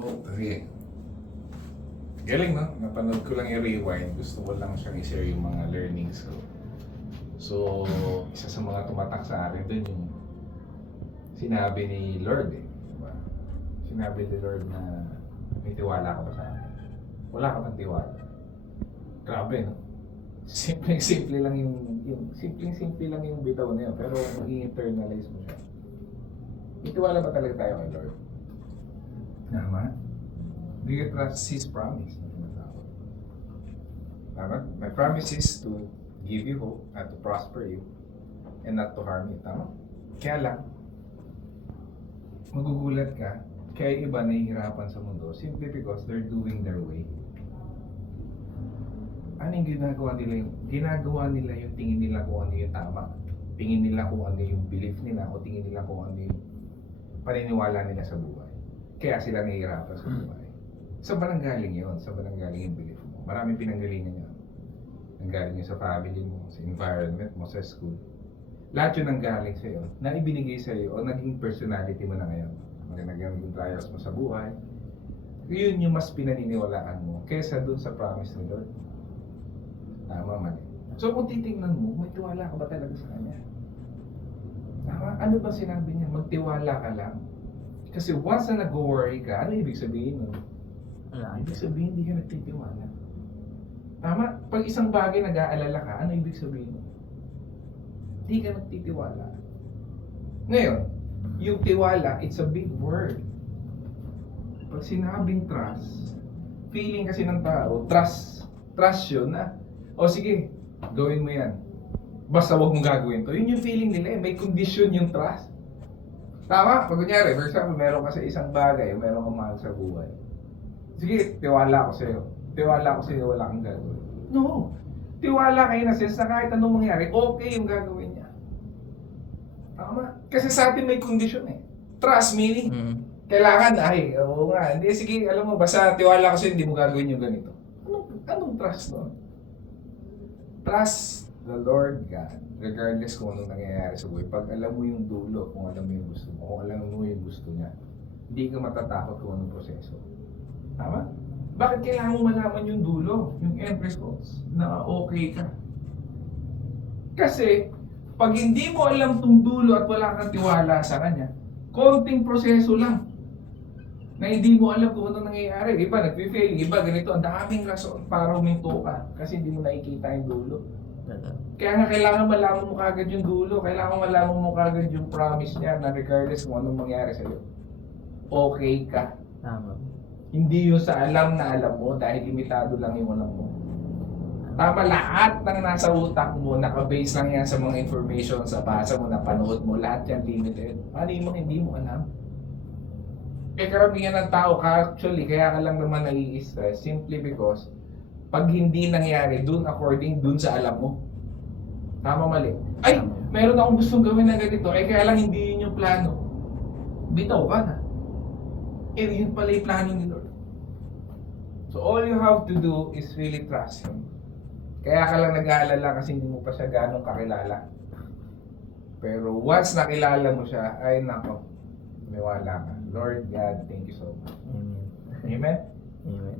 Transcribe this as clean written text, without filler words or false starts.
Kasi, galing no? Napanood ko lang yung rewind. Gusto ko lang siyang i-share yung mga learnings ko. So, isa sa mga tumatak sa akin dun yung sinabi ni Lord eh. Diba? Sinabi ni Lord na may tiwala ka ba sa akin? Wala ka bang tiwala? Grabe no? Simple lang yung simple lang yung bitaw na yun. Pero mag-internalize mo siya. May tiwala ba talaga tayo kay Lord? Tama? Do you trust His promise? Tama? My promise is to give you hope and to prosper you and not to harm you. Tama? Kaya lang, magugulat ka, kaya iba nahihirapan sa mundo simply because they're doing their way. Ano yung ginagawa nila yung tingin nila kung ano yung tama. Tingin nila kung ano yung belief nila o tingin nila kung ano yung paniniwala nila sa buhay. Kaya sila nahihirapan sa buhay. Sa ba nanggaling yun? Sa ba nanggaling yung belief mo? Maraming pinanggalingan yun. Nanggaling yun sa family mo, sa environment mo, sa school. Lahat yun nanggaling sa'yo, na ibinigay sa'yo o naging personality mo na ngayon. Naging trials mo sa buhay. Yun yung mas pinaniniwalaan mo kaysa dun sa promise ni Lord. Tama, mali. So kung titingnan mo, may tiwala ka ba talaga sa Kanya? Tama? Ano ba sinabi niya? Magtiwala ka lang. Kasi once na nag-worry ka, ano ibig sabihin nun? Ibig sabihin, hindi ka nagtitiwala. Tama? Pag isang bagay nag-aalala ka, ano ibig sabihin nun? Hindi ka nagtitiwala. Ngayon, yung tiwala, it's a big word. Pag sinabing trust, feeling kasi ng tao, trust yun na, o sige, gawin mo yan. Basta wag mong gagawin to. Yun yung feeling nila eh. May condition yung trust. Tama? Pag kunyari, for example, meron ka sa isang bagay, meron kang mahal sa buhay. Sige, tiwala ko sa'yo. Tiwala ko sa'yo, wala kang gagawin. No. Tiwala kayo na sense na kahit anong mangyari, okay yung gagawin niya. Tama? Kasi sa atin may condition eh. Trust meaning, kailangan, oo nga. Hindi, sige, alam mo, basta tiwala ko sa'yo, hindi mo gagawin yung ganito. Anong trust no? Trust the Lord God, regardless kung anong nangyayari sa buhay. Pag alam mo yung dulo, kung alam mo yung gusto mo, kung alam mo yung gusto niya, hindi ka matatakot kung anong proseso. Tama? Bakit kailangan mo malaman yung dulo, yung end results, na okay ka? Kasi, pag hindi mo alam tong dulo at wala kang tiwala sa Kanya, konting proseso lang na hindi mo alam kung anong nangyayari. Iba, nag-fail, iba, ganito, ang daming rason para huminto ka kasi hindi mo nakikita yung dulo. Kaya nga kailangan malaman mo kagad yung dulo, kailangan malaman mo kagad yung promise niya na regardless kung anong mangyari sa'yo, okay ka. Tama. Hindi yung sa alam na alam mo dahil limitado lang yung alam mo. Tama, lahat ng nasa utak mo, nakabase lang yan sa mga information, sa basa mo, napanood mo, lahat yan limited. Paano yung hindi mo alam? Eh karamihan ng tao, actually, kaya ka lang naman nai-stress simply because pag hindi nangyari dun according dun sa alam mo. Tama, mali. Ay, meron akong gustong gawin na ganito, eh kaya lang hindi yun yung plano. Bitaw ka na. Eh yun pala yung plano ni Lord. So all you have to do is really trust Him. Kaya ka lang nag-aalala kasi hindi mo pa siya ganong kakilala. Pero once nakilala mo siya, ay nako, may wala ka. Lord God, thank you so much. Amen. Amen? Amen.